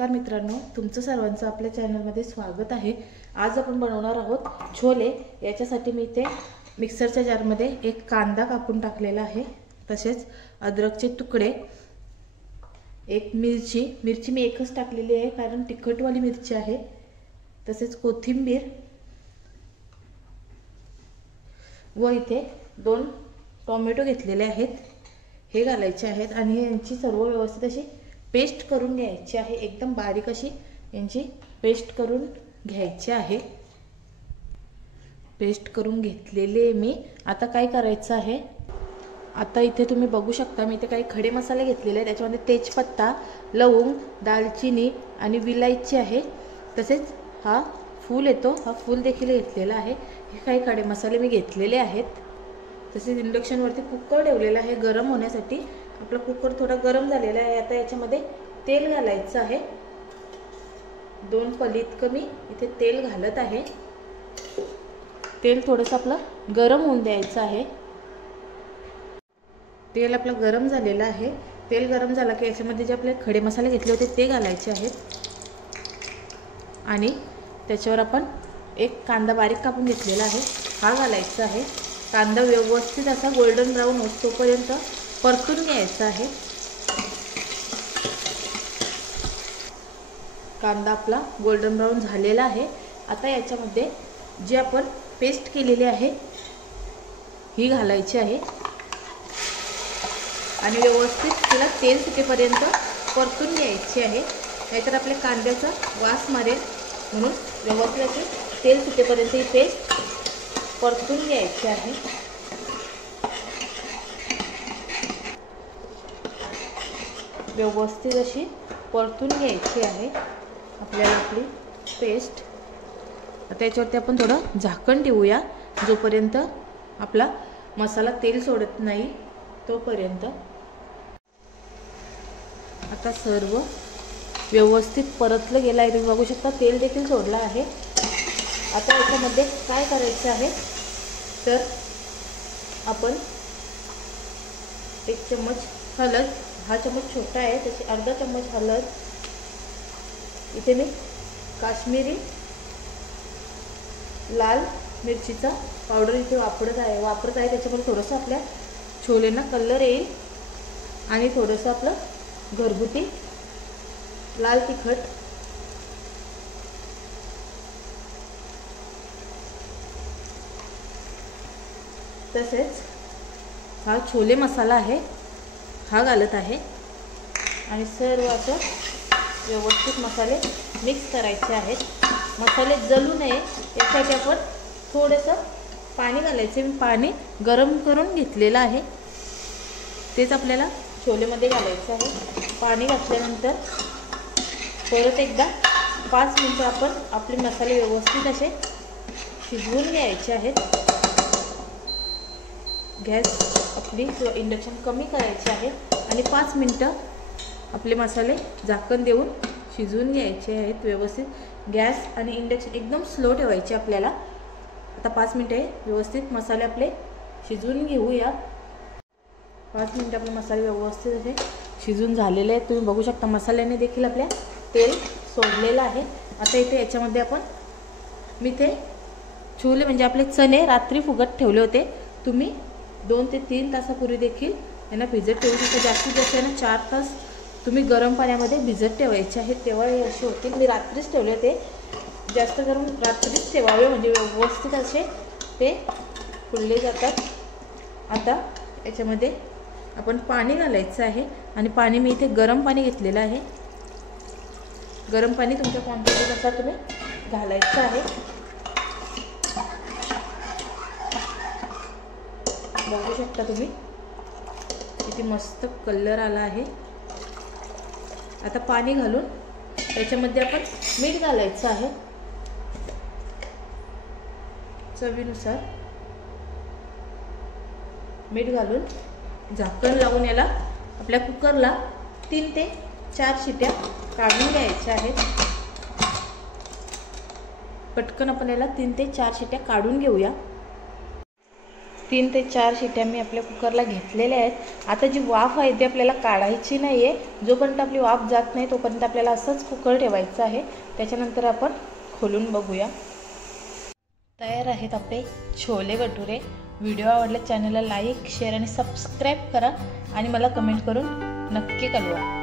नमस्कार मित्रांनो, तुमचं सर्वांचं आपल्या चॅनलमध्ये स्वागत आहे। आज आपण बनवणार आहोत छोले। याच्यासाठी मी इथे मिक्सरच्या जारमध्ये एक कांदा कापून टाकलेला आहे, तसेच अद्रकचे तुकडे, एक मिरची मी एकच टाकलेली आहे कारण तिखटवाली मिरची आहे, तसेच कोथिंबीर व इथे 2 टोमॅटो घेतलेले आहेत, हे घालायचे आहेत आणि यांची सर्व व्यवस्थित अशी पेस्ट करून घ्यायची आहे। एकदम बारीक अशी यांची पेस्ट करून घ्यायची आहे। पेस्ट करून घेतलेले मी आता काय करायचं आहे, आता इथे तुम्ही बघू शकता मी इथे काही खडे मसाले घेतलेले आहेत। त्याच्यामध्ये तेजपत्ता, लवंग, दालचिनी आणि विलायची आहे, तसेच हा फूल येतो, हा फूल देखील घेतलेला आहे। हे काही खडे मसाले मी घेतलेले आहेत। तसेच इंडक्शन वरती कुकर ठेवलेला आहे गरम होण्यासाठी। आपला कुकर थोडा गरम झालेला आहे। आता याच्यामध्ये तेल घालायचं आहे। 2 पळीत कमी इथे तेल घालत आहे। तेल थोडंसं आपलं गरम होऊन द्यायचं आहे। तेल आपलं गरम झालेलं आहे। तेल गरम झालं की याच्यामध्ये जे आपले खडे मसाले घेतले होते ते घालायचे आहेत आणि त्याच्यावर आपण एक कांदा बारीक कापून घेतलेला आहे, हा घालायचा आहे। कांदा व्यवस्थित असा गोल्डन ब्राउन होतोपर्यंत परतून घ्यायचा आहे। कांदा आपला गोल्डन ब्राउन झालेला आहे। आता याच्यामध्ये जी आपण पेस्ट केलेली आहे ही घालायची आहे आणि व्यवस्थित तिला तेल सुटेपर्यंत परतून घ्यायची आहे, नाहीतर आपल्या कांद्याचा वास मारेल, म्हणून व्यवस्थित अशी तेल सुटेपर्यंत ही पेस्ट परतून घ्यायची आहे। व्यवस्थित अशी परतून घ्यायची आहे आपल्याला आपली पेस्ट। आता याच्यावरती आपण थोडं झाकण ठेवूया, जोपर्यंत आपला मसाला तेल सोडत नाही तोपर्यंत। आता सर्व व्यवस्थित परतलं गेलं आहे, तुम्ही बघू शकता तेल देखील सोडलं आहे। आता याच्यामध्ये काय करायचं आहे तर आपण 1 चम्मच हळद, हा चम्मच छोटा आहे त्याची अर्धा चम्मच हळद, इथे मी काश्मीरी लाल मिरचीचा पावडर इथे वापरत आहे। त्याच्यामुळे थोडंसं आपल्या छोलेंना कलर येईल आणि थोडंसं आपलं घरगुती लाल तिखट, तसेच हा छोले मसाला आहे हा घालत आहे आणि सर्व असं व्यवस्थित मसाले मिक्स करायचे आहेत। मसाले जळू नये यासाठी आपण थोडंसं पाणी घालायचे। मी पाणी गरम करून घेतलेलं आहे, तेच आपल्याला छोलेमध्ये घालायचं आहे। पाणी घातल्यानंतर परत एकदा 5 मिनिटं आपण आपले मसाले व्यवस्थित असे शिजवून घ्यायचे आहेत। गॅस आपली किंवा इंडक्शन कमी करायचे आहे आणि 5 मिनिटं आपले मसाले झाकण देऊन शिजवून घ्यायचे आहेत व्यवस्थित। गॅस आणि इंडक्शन एकदम स्लो ठेवायचे आपल्याला। आता 5 मिनिटे व्यवस्थित मसाले आपले शिजवून घेऊया। 5 मिनिटं आपले मसाले व्यवस्थित असे शिजून झालेले आहेत, तुम्ही बघू शकता मसाल्याने देखील आपल्या तेल सोडलेलं आहे। आता इथे याच्यामध्ये आपण मी इथे छोले म्हणजे आपले चणे रात्री फुगत ठेवले होते, तुम्ही 2 ते 3 तासापूर्वी देखील यांना भिजत ठेवू शकता। जास्तीत जास्त यांना 4 तास तुम्ही गरम पाण्यामध्ये भिजत ठेवायचे आहेत, तेव्हा हे असे होतील। मी रात्रीच ठेवले होते, जास्त करून रात्रीच ठेवावे म्हणजे व्यवस्थित असे ते फुलले जातात। आता याच्यामध्ये आपण पाणी घालायचं आहे आणि पाणी मी इथे गरम पाणी घेतलेलं आहे। गरम पाणी तुमच्या क्वांटिटीनुसार तुम्ही घालायचं आहे। बघू शकता तुम्ही किती मस्त कलर आला आहे। आता पाणी घालून याच्यामध्ये आपण मीठ घालायचं आहे चवीनुसार। मीठ घालून झाकण लावून याला आपल्या कुकरला 3 ते 4 शिट्या काढून घ्यायच्या आहेत। पटकन आपण याला 3 ते 4 शिट्या काढून घेऊया। 3 ते 4 शिट्या मी आपल्या कुकरला घेतलेल्या आहेत। आता जी वाफ आहे ती आपल्याला काढायची नाही आहे। जोपर्यंत आपली वाफ जात नाही तोपर्यंत आपल्याला असंच कुकर ठेवायचं आहे। त्याच्यानंतर आपण खोलून बघूया। तयार आहेत आपले छोले भटुरे। व्हिडिओ आवडला चॅनलला लाईक शेअर आणि सबस्क्राईब करा आणि मला कमेंट करून नक्की कळवा।